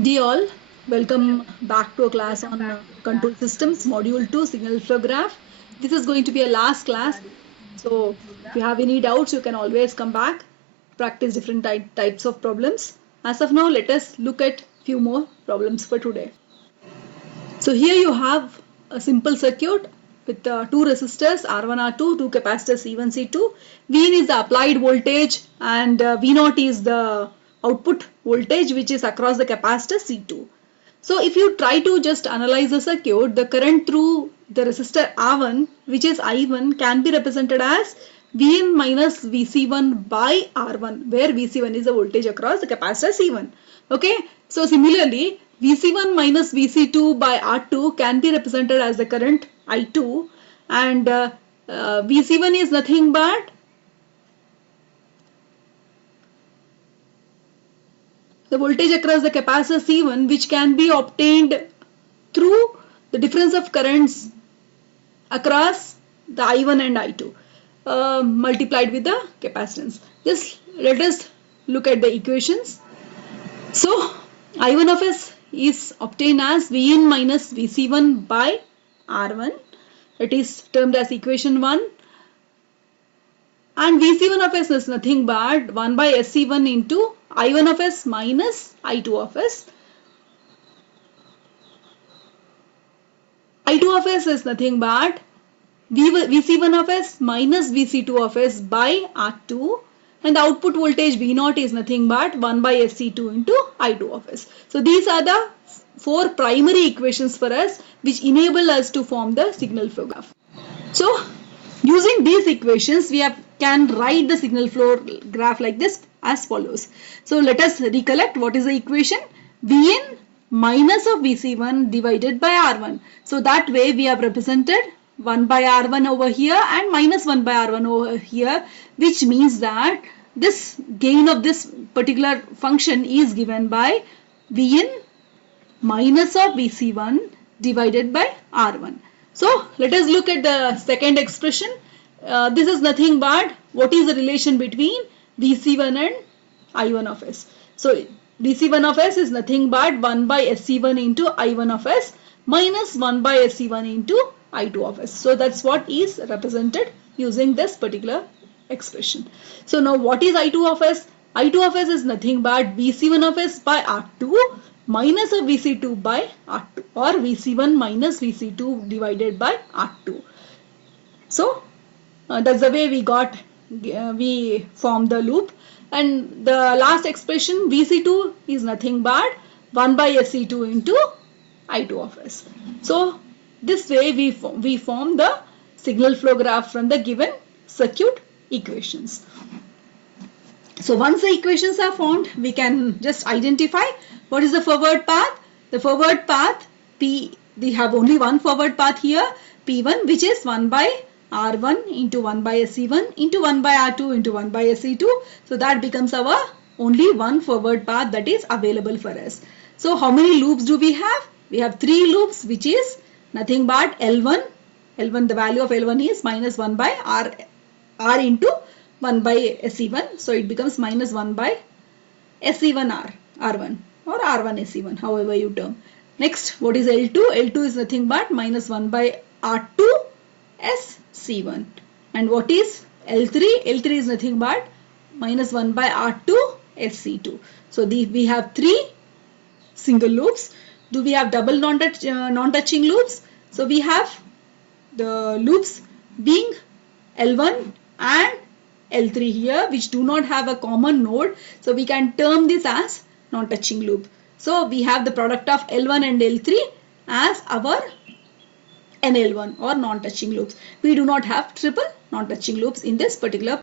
Dear all, welcome back to a class on control systems, module 2, signal flow graph. This is going to be a last class. So if you have any doubts, you can always come back, practice different types of problems. As of now, let us look at few more problems for today. So here you have a simple circuit with two resistors R1, R2, two capacitors C1, C2. Vin is the applied voltage and V0 is the output voltage which is across the capacitor C2. So if you try to just analyze the circuit, the current through the resistor R1, which is I1, can be represented as Vn minus Vc1 by R1, where Vc1 is the voltage across the capacitor C1. Okay, so similarly, Vc1 minus Vc2 by R2 can be represented as the current I2, and Vc1 is nothing but the voltage across the capacitor C1, which can be obtained through the difference of currents across the I1 and I2 multiplied with the capacitance. Just let us look at the equations. So I1 of S is obtained as Vn minus Vc1 by R1. It is termed as equation 1. And Vc1 of S is nothing but 1 by Sc1 into I1 of S minus I2 of S. I2 of S is nothing but Vc1 of S minus Vc2 of S by R2, and the output voltage V0 is nothing but 1 by Sc2 into I2 of S. So these are the four primary equations for us which enable us to form the signal flow graph. So using these equations we can write the signal flow graph like this as follows. So let us recollect what is the equation. Vn minus of Vc1 divided by R1. So that way we have represented 1 by R1 over here and minus 1 by R1 over here, which means that this gain of this particular function is given by Vn minus of Vc1 divided by R1. So let us look at the second expression. This is nothing but what is the relation between Vc1 and I1 of S. So Vc1 of S is nothing but 1 by Sc1 into I1 of S minus 1 by Sc1 into I2 of S. So that's what is represented using this particular expression. So now what is I2 of S? I2 of S is nothing but Vc1 of S by R2 minus of Vc2 by R2, or Vc1 minus Vc2 divided by R2. So that's the way we form the loop. And the last expression Vc2 is nothing but 1 by Sc2 into I2 of S. So this way we form the signal flow graph from the given circuit equations. So once the equations are formed, we can just identify what is the forward path. The forward path we have only one forward path here, P1, which is 1 by R1 into 1 by Sc1 into 1 by R2 into 1 by Sc2. So that becomes our only one forward path that is available for us. So how many loops do we have? We have 3 loops, which is nothing but L1. L1, the value of L1 is minus 1 by R into 1 by Sc1. So it becomes minus 1 by Sc1 R1 or R1 Sc1, however you term. Next, what is L2? L2 is nothing but minus 1 by R2 Sc1. And what is L3? L3 is nothing but minus 1 by R2 Sc2. So we have 3 single loops. Do we have double non-touching loops? So we have the loops being L1 and L3 here, which do not have a common node. So we can term this as non-touching loop. So we have the product of L1 and L3 as our NL1 or non-touching loops. We do not have triple non-touching loops in this particular.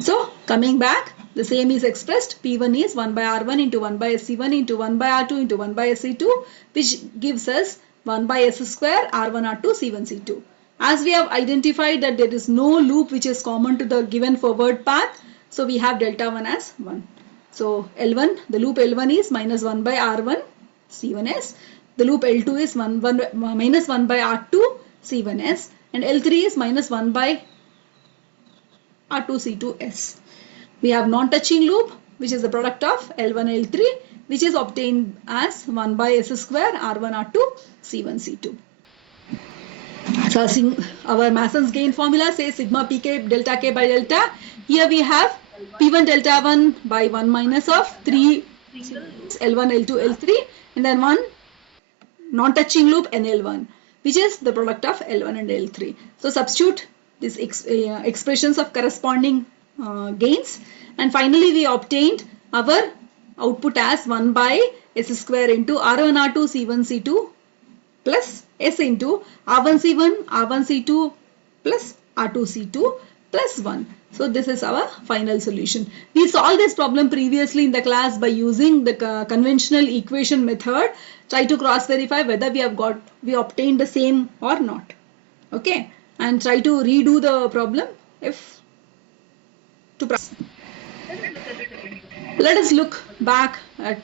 So coming back, the same is expressed. P1 is 1 by R1 into 1 by Sc1 into 1 by R2 into 1 by Sc2, which gives us 1 by S square R1 R2 C1 C2. As we have identified that there is no loop which is common to the given forward path, so we have delta 1 as 1. So L1, the loop L1 is minus 1 by R1 C1s. The loop L2 is minus 1 by R2 C1s, and L3 is minus 1 by R2 C2s. We have non-touching loop, which is the product of L1 L3, which is obtained as 1 by S square R1 R2 C1 C2. So our Mason's gain formula says sigma pk delta k by delta. Here we have P1 delta 1 by 1 minus of 3 L1, L2, L3 and then one non-touching loop NL1, which is the product of L1 and L3. So substitute these expressions of corresponding gains, and finally we obtained our output as 1 by S square into R1 R2 C1 C2 plus S into R1 C1 R1 C2 plus R2 C2 plus 1. So this is our final solution. We solved this problem previously in the class by using the conventional equation method. Try to cross verify whether we obtained the same or not. Okay, and try to redo the problem if to practice. Let us look back at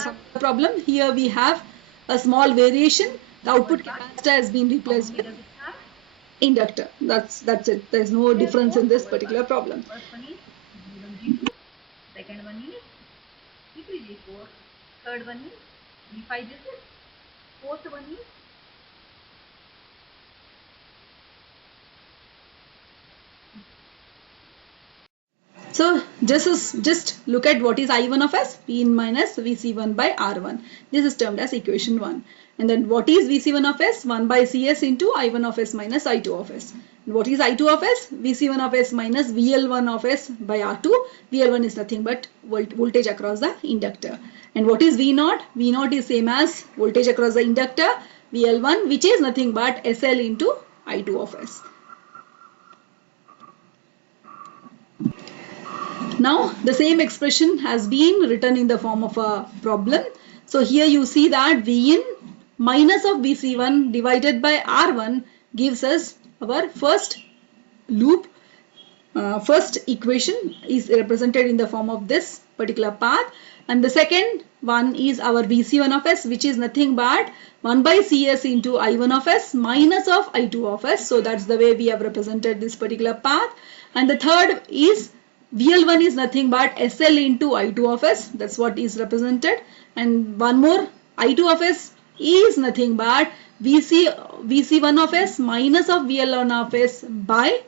some problem. Here we have a small variation. The output capacitor has been replaced with inductor. That's it. There's no difference in this particular problem. First one is G1 G2, second one is G3 G4, third one is G5 G6, fourth one is So just look at what is I1 of S, P in minus Vc1 by R1. This is termed as equation 1. And then what is Vc1 of S? 1 by Cs into I1 of S minus I2 of S. And what is I2 of S? Vc1 of S minus VL1 of S by R2. VL1 is nothing but voltage across the inductor. And what is V0? V0 is same as voltage across the inductor, VL1, which is nothing but SL into I2 of S. Now the same expression has been written in the form of a problem. So here you see that Vin minus of Vc1 divided by R1 gives us our first loop. First equation is represented in the form of this particular path, and the second one is our Vc1 of S, which is nothing but 1 by Cs into I1 of S minus of I2 of S. So that's the way we have represented this particular path. And the third is VL1 is nothing but SL into I2 of S. That's what is represented. And one more, I2 of S is nothing but Vc1 of S minus of VL1 of S by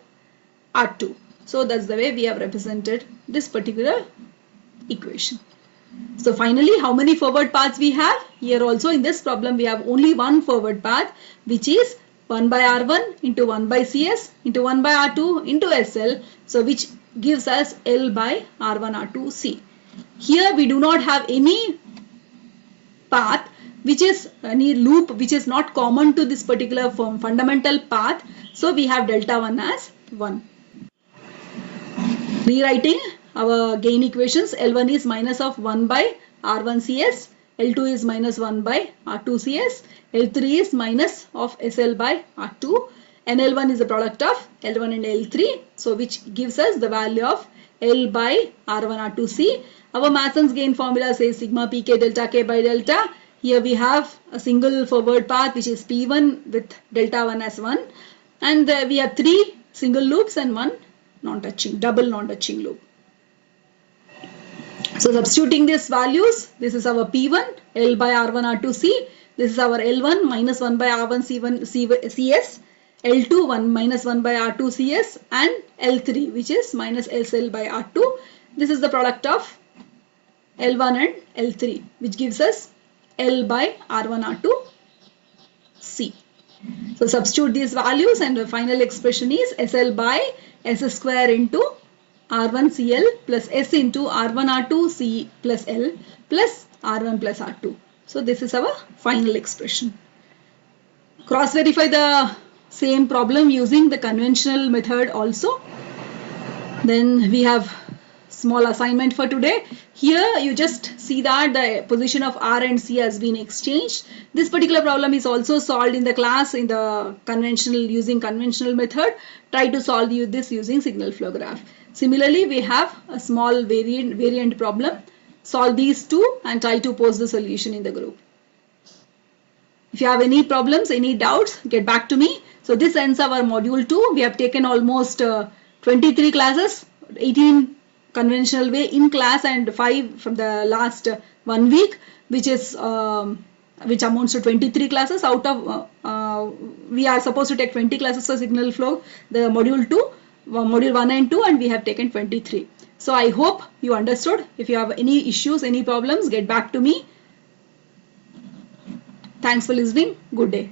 R2. So that's the way we have represented this particular equation. So finally, how many forward paths we have? Here also in this problem we have only one forward path, which is 1 by R1 into 1 by Cs into 1 by R2 into SL. So which gives us L by R1 R2 C. Here we do not have any path which is any loop which is not common to this particular fundamental path. So we have delta 1 as 1. Rewriting our gain equations, L1 is minus of 1 by R1 CS, L2 is minus 1 by R2 CS, L3 is minus of SL by R2, and L1 is the product of L1 and L3, so which gives us the value of L by R1 R2 C. Our Mason's gain formula says sigma pk delta k by delta. Here we have a single forward path which is P1 with delta 1 as 1, and we have 3 single loops and 1 non-touching, double non-touching loop. So substituting these values, this is our P1, L by R1 R2 C. This is our L1 minus 1 by R1 C1 CS, L2 1 minus 1 by R2 CS, and L3 which is minus SL by R2. This is the product of L1 and L3, which gives us L by R1 R2 C. So substitute these values and the final expression is SL by S square into R1 CL plus S into R1 R2 C plus L plus R1 plus R2. So this is our final expression. Cross verify the same problem using the conventional method also. Then we have small assignment for today. Here you just see that the position of R and C has been exchanged. This particular problem is also solved in the class in the using conventional method. Try to solve this using signal flow graph. Similarly, we have a small variant problem. Solve these two and try to post the solution in the group. If you have any problems, any doubts, get back to me. So this ends our module 2. We have taken almost 23 classes, 18 conventional way in class and 5 from the last 1 week, which is which amounts to 23 classes. Out of we are supposed to take 20 classes for signal flow, the module 2, module 1 and 2, and we have taken 23. So I hope you understood. If you have any issues, any problems, get back to me. Thanks for listening. Good day.